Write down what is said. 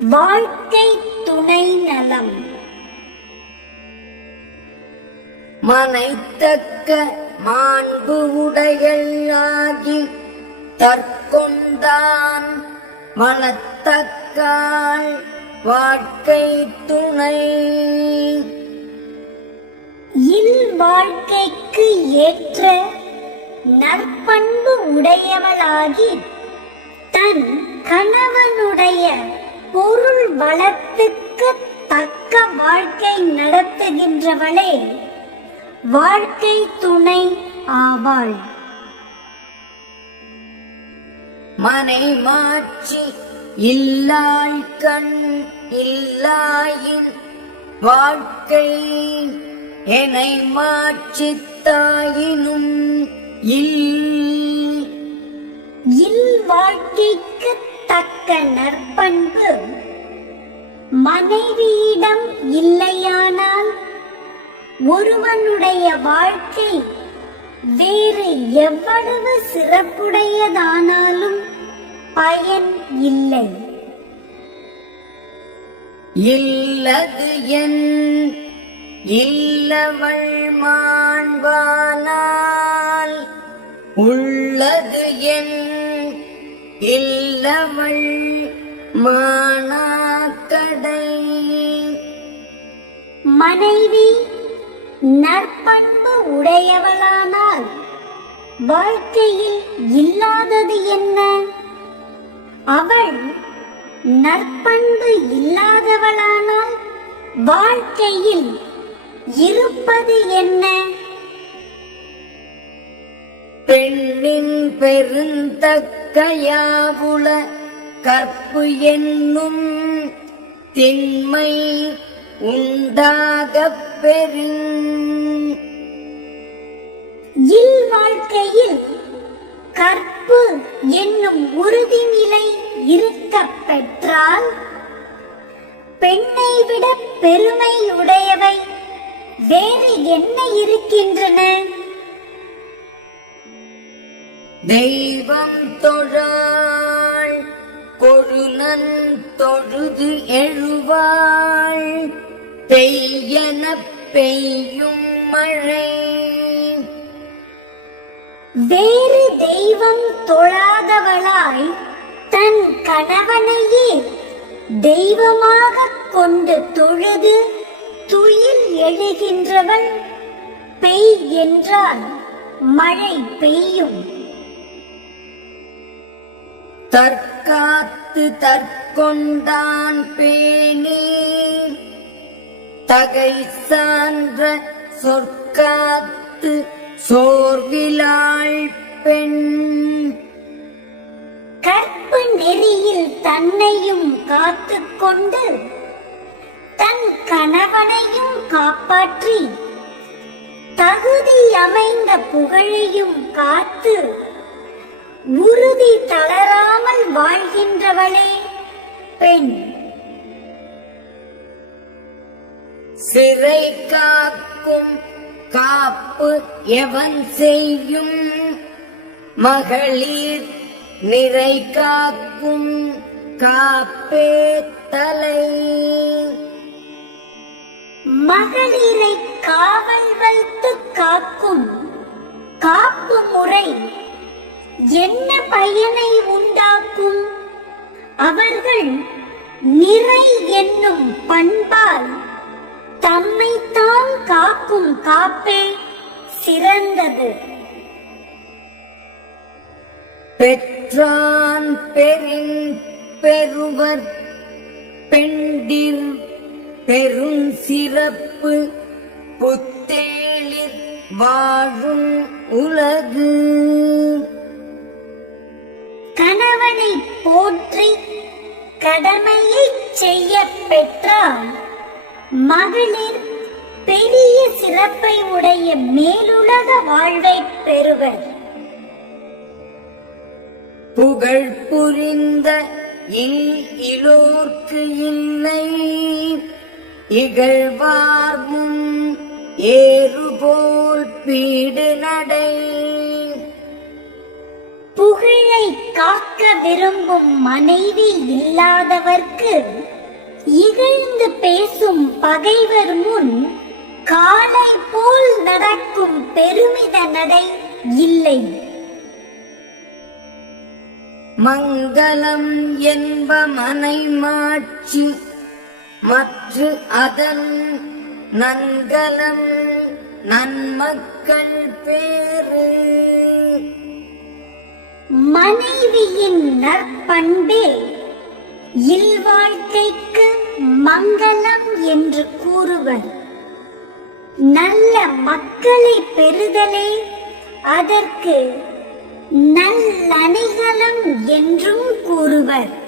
வாழ்க்கை துணை நலம். மனைத்தக்க மாண்பு உடையல்லாகி தற்கொண்டான் மனத்தக்காள் வாழ்க்கை துணை. இல் வாழ்க்கைக்கு ஏற்ற நற்பண்பு உடையவளாகி தன் கணவனுடைய பொருள் வளத்துக்கு தக்க வாழ்க்கை நடத்துகின்றவளே வாழ்க்கை துணை ஆவாள். மனை மாட்சி இல்லாள் கண் இல்லாயின் வாழ்க்கை என்னை மாட்சித்தாயினும் இல் வாழ்க்கைக்கு தக்க நற்பண்பு மனைவியிடம் இல்லையானால் ஒருவனுடைய வாழ்க்கை வேறு எவ்வளவு சிறப்புடையதானாலும் பயன் இல்லை. இல்லது என் இல்லவள் மாண்பானால் உள்ளது என் இல்லவள் மானாக்கடை. மனைவி நற்பண்பு உடையவளானால் வாழ்க்கையில் இல்லாதது என்ன? அவள் நற்பண்பு இல்லாதவளானால் வாழ்க்கையில் இருப்பது என்ன? பெண்ணின் பெருந்தக்கையாவுள கற்பு என்னும் திண்மை உண்டாகப் பெறும். இல் வாழ்க்கையில் கற்பு என்னும் உறுதிநிலை இருக்க பெற்றால் பெண்ணை விட பெருமை உடையவை வேறு என்ன இருக்கின்றன? தெய்வம் தொழாள் கொழுநன் தொழுது எழுவாள் பெய்யன பெய்யும் மழை. வேறு தெய்வம் தொழாதவளாய் தன் கணவனையே தெய்வமாக கொண்டு தொழுது துயில் எழுகின்றவள் பெய் என்றால் மழை பெய்யும். தற்காத்து தற்கொண்டான் பேணி தகை சான்ற சொற்காத்து சோர்விலாள் பெண். கற்பு நெறியில் தன்னையும் காத்துக்கொண்டு தன் கணவனையும் காப்பாற்றி தகுதி அமைந்த புகழையும் காத்து உறுதி தளராமல் வாழ்கின்றவளே பெண். சிறை காக்கும் காப்பு எவன் செய்யும் மகளிர் நிறை காக்கும் காப்பே தலை. மகளிரை காவல் வைத்து காக்கும் காப்பு முறை என்ன பயனை உண்டாக்கும்? அவர்கள் நிறை என்னும் பண்பால் தம்மைத்தான் காக்கும் காப்பே சிறந்தது. பெற்றான் பெரின் பெறுவர் பெண்டிர் பெரும் சிறப்பு புத்தேளிர் வாழும் உலகு. கணவனை போற்றி கடமையை செய்ய பெற்றால் மகளிர் பெரிய சிறப்பை உடைய மேலுலக வாழ்வை பெறுவர். புகழ் புரிந்த இலோர்க்கு இல்லை இகழ்வார்முன் ஏறுபோல் பீடு நடை. புகழை காக்க விரும்பும் மனைவி இல்லாதவர்க்கு இகழ்ந்து பேசும் பகைவர் முன் காளை போல் நடக்கும் பெருமித நடை இல்லை. மங்களம் என்ப மனைமாட்சி மற்று அதன் நன்கலம் நன்மக்கள் பேறு. மனைவியின் நற்பண்பே இல்வாழ்க்கைக்கு மங்களம் என்று கூறுவர். நல்ல மக்களை பெறுதலே அதற்கு நல்லணிகலம் என்றும் கூறுவர்.